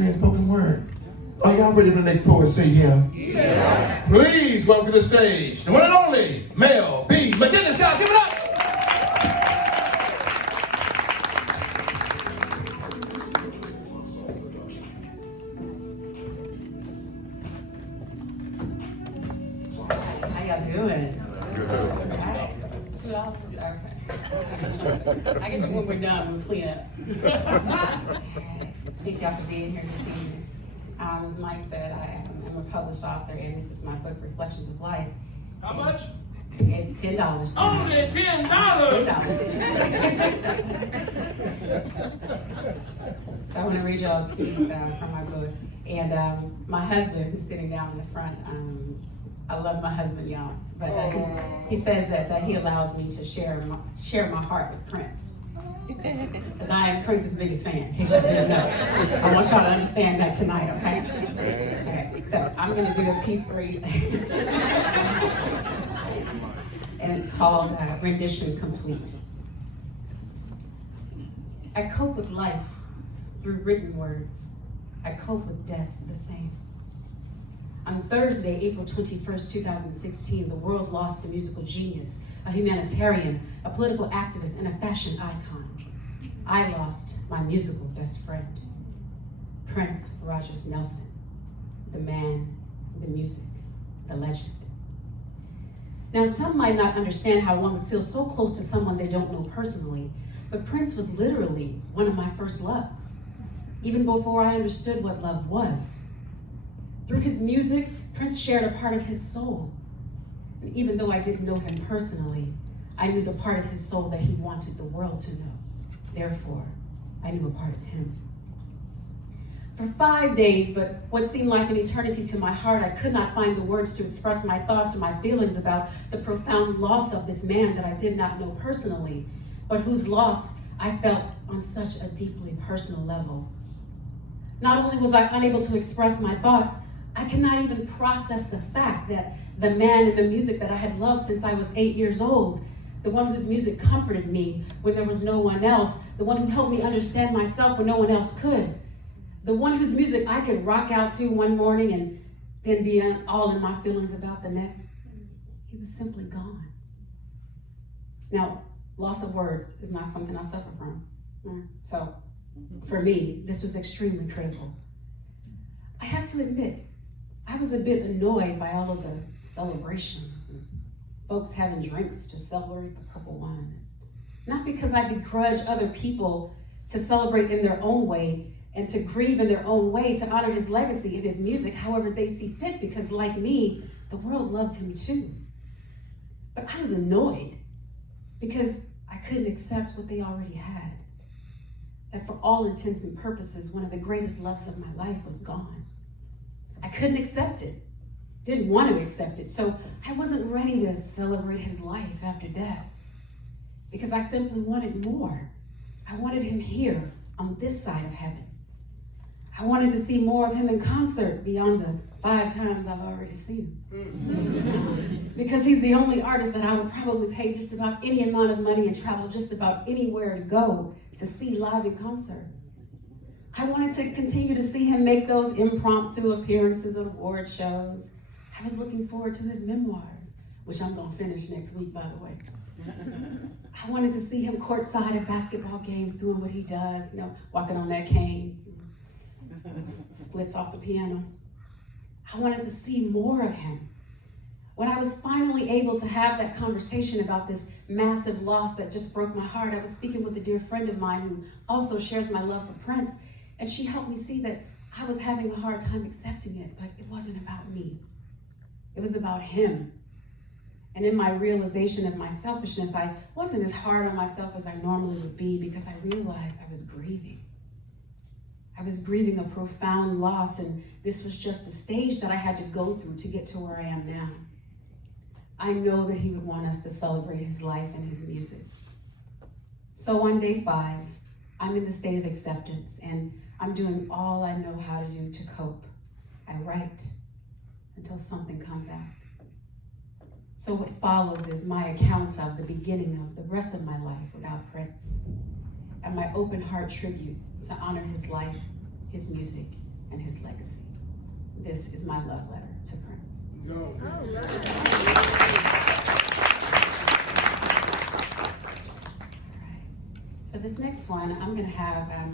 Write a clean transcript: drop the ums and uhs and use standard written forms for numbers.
poetry and spoken word. Are y'all ready for the next poet? Say yeah. Yeah. Please welcome to the stage the one and only Mel B. McGinnis. Y'all give it up. How y'all doing? $2? Okay. I guess when we're done, we'll clean up. Thank y'all for being here this evening. As Mike said, I'm a published author, and this is my book, Reflections of Life. How much? It's $10. Only $10. So I want to read y'all a piece from my book. And my husband, who's sitting down in the front, I love my husband, y'all. But he says that he allows me to share my heart with Prince. Because I am Prince's biggest fan. He should know. I want y'all to understand that tonight, okay? Okay. So I'm going to do a piece for you. And it's called Rendition Complete. I cope with life through written words. I cope with death the same. On Thursday, April 21st, 2016, the world lost a musical genius, a humanitarian, a political activist, and a fashion icon. I lost my musical best friend, Prince Rogers Nelson, the man, the music, the legend. Now, some might not understand how one would feel so close to someone they don't know personally, but Prince was literally one of my first loves, even before I understood what love was. Through his music, Prince shared a part of his soul. And even though I didn't know him personally, I knew the part of his soul that he wanted the world to know. Therefore, I knew a part of him. For 5 days, but what seemed like an eternity to my heart, I could not find the words to express my thoughts or my feelings about the profound loss of this man that I did not know personally, but whose loss I felt on such a deeply personal level. Not only was I unable to express my thoughts, I cannot even process the fact that the man and the music that I had loved since I was 8 years old, the one whose music comforted me when there was no one else, the one who helped me understand myself when no one else could, the one whose music I could rock out to one morning and then be all in my feelings about the next, he was simply gone. Now, loss of words is not something I suffer from. So, for me, this was extremely critical. I have to admit, I was a bit annoyed by all of the celebrations and folks having drinks to celebrate the purple wine. Not because I begrudge other people to celebrate in their own way and to grieve in their own way, to honor his legacy and his music however they see fit, because like me, the world loved him too. But I was annoyed because I couldn't accept what they already had. That for all intents and purposes, one of the greatest loves of my life was gone. I couldn't accept it. Didn't want to accept it. So I wasn't ready to celebrate his life after death because I simply wanted more. I wanted him here on this side of heaven. I wanted to see more of him in concert beyond the 5 times I've already seen him. Because he's the only artist that I would probably pay just about any amount of money and travel just about anywhere to go to see live in concert. I wanted to continue to see him make those impromptu appearances at award shows. I was looking forward to his memoirs, which I'm gonna finish next week, by the way. I wanted to see him courtside at basketball games doing what he does, walking on that cane, splits off the piano. I wanted to see more of him. When I was finally able to have that conversation about this massive loss that just broke my heart, I was speaking with a dear friend of mine who also shares my love for Prince, and she helped me see that I was having a hard time accepting it, but it wasn't about me. It was about him. And in my realization of my selfishness, I wasn't as hard on myself as I normally would be because I realized I was grieving. I was grieving a profound loss, and this was just a stage that I had to go through to get to where I am now. I know that he would want us to celebrate his life and his music. So on day 5, I'm in the state of acceptance, and I'm doing all I know how to do to cope. I write until something comes out. So what follows is my account of the beginning of the rest of my life without Prince, and my open heart tribute to honor his life, his music, and his legacy. This is my love letter to Prince. Go. So this next one, I'm gonna have